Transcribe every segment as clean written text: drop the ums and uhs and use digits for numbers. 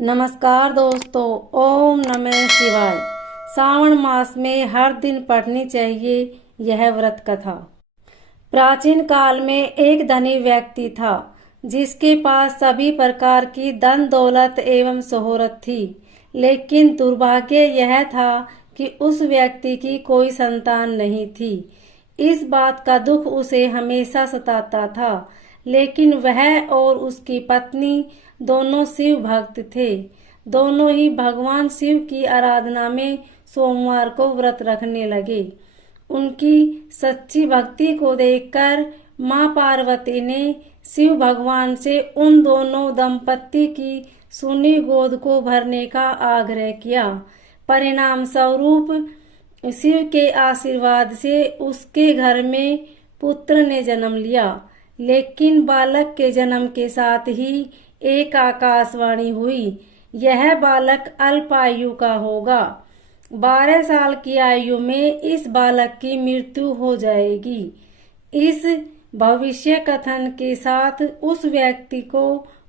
नमस्कार दोस्तों, ओम नमः शिवाय। श्रावण मास में हर दिन पढ़नी चाहिए यह व्रत कथा। प्राचीन काल में एक धनी व्यक्ति था जिसके पास सभी प्रकार की धन दौलत एवं शोहरत थी, लेकिन दुर्भाग्य यह था कि उस व्यक्ति की कोई संतान नहीं थी। इस बात का दुख उसे हमेशा सताता था, लेकिन वह और उसकी पत्नी दोनों शिव भक्त थे। दोनों ही भगवान शिव की आराधना में सोमवार को व्रत रखने लगे। उनकी सच्ची भक्ति को देखकर मां पार्वती ने शिव भगवान से उन दोनों दंपत्ति की सुनी गोद को भरने का आग्रह किया। परिणाम स्वरूप शिव के आशीर्वाद से उसके घर में पुत्र ने जन्म लिया, लेकिन बालक के जन्म के साथ ही एक आकाशवाणी हुई, यह बालक अल्पायु का होगा। 12 साल की आयु में इस बालक की मृत्यु हो जाएगी। इस भविष्य कथन के साथ उस व्यक्ति को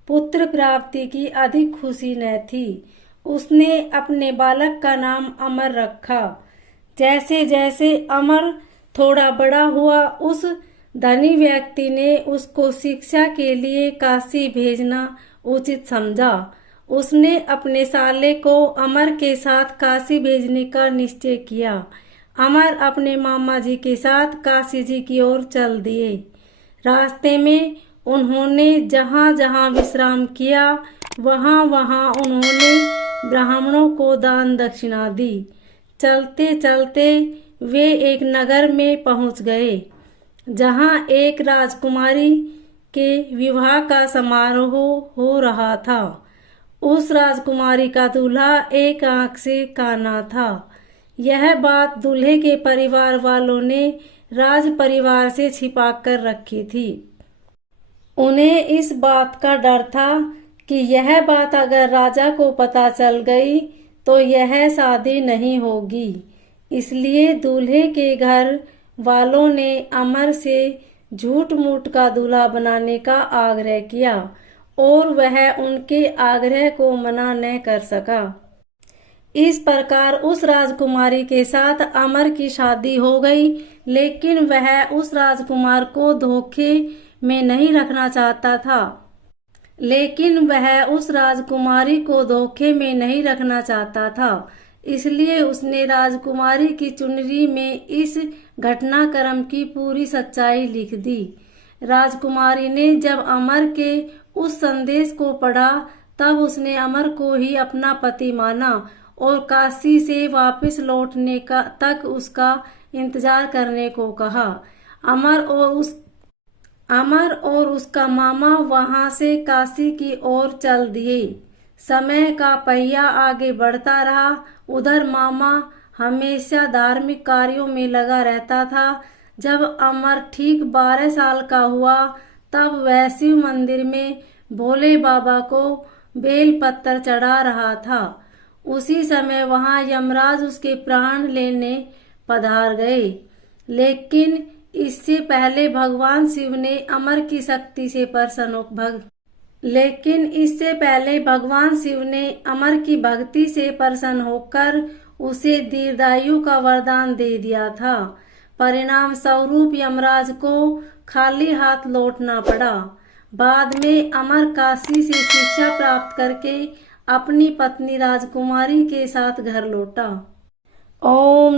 पुत्र प्राप्ति की अधिक खुशी न थी। उसने अपने बालक का नाम अमर रखा। जैसे जैसे अमर थोड़ा बड़ा हुआ, उस धनी व्यक्ति ने उसको शिक्षा के लिए काशी भेजना उचित समझा। उसने अपने साले को अमर के साथ काशी भेजने का निश्चय किया। अमर अपने मामा जी के साथ काशी जी की ओर चल दिए। रास्ते में उन्होंने जहाँ जहाँ विश्राम किया, वहाँ वहाँ उन्होंने ब्राह्मणों को दान दक्षिणा दी। चलते चलते वे एक नगर में पहुँच गए, जहाँ एक राजकुमारी के विवाह का समारोह हो रहा था। उस राजकुमारी का दूल्हा एक आंख से काना था। यह बात दूल्हे के परिवार वालों ने राज परिवार से छिपाकर रखी थी। उन्हें इस बात का डर था कि यह बात अगर राजा को पता चल गई तो यह शादी नहीं होगी। इसलिए दूल्हे के घर वालों ने अमर से झूठ मूठ का दूल्हा बनाने का आग्रह किया और वह उनके आग्रह को मना न कर सका। इस प्रकार उस राजकुमारी के साथ अमर की शादी हो गई, लेकिन वह उस राजकुमार को धोखे में नहीं रखना चाहता था। इसलिए उसने राजकुमारी की चुनरी में इस घटनाक्रम की पूरी सच्चाई लिख दी। राजकुमारी ने जब अमर के उस संदेश को पढ़ा, तब उसने अमर को ही अपना पति माना और काशी से वापस लौटने का तक उसका इंतजार करने को कहा। अमर और उसका मामा वहां से काशी की ओर चल दिए। समय का पहिया आगे बढ़ता रहा। उधर मामा हमेशा धार्मिक कार्यों में लगा रहता था। जब अमर ठीक 12 साल का हुआ, तब वह शिव मंदिर में भोले बाबा को बेल पत्तर चढ़ा रहा था। उसी समय वहां यमराज उसके प्राण लेने पधार गए, लेकिन इससे पहले भगवान शिव ने अमर की शक्ति से अमर की भक्ति से प्रसन्न होकर उसे दीर्घायु का वरदान दे दिया था। परिणाम स्वरूप यमराज को खाली हाथ लौटना पड़ा। बाद में अमर काशी से शिक्षा प्राप्त करके अपनी पत्नी राजकुमारी के साथ घर लौटा। ओम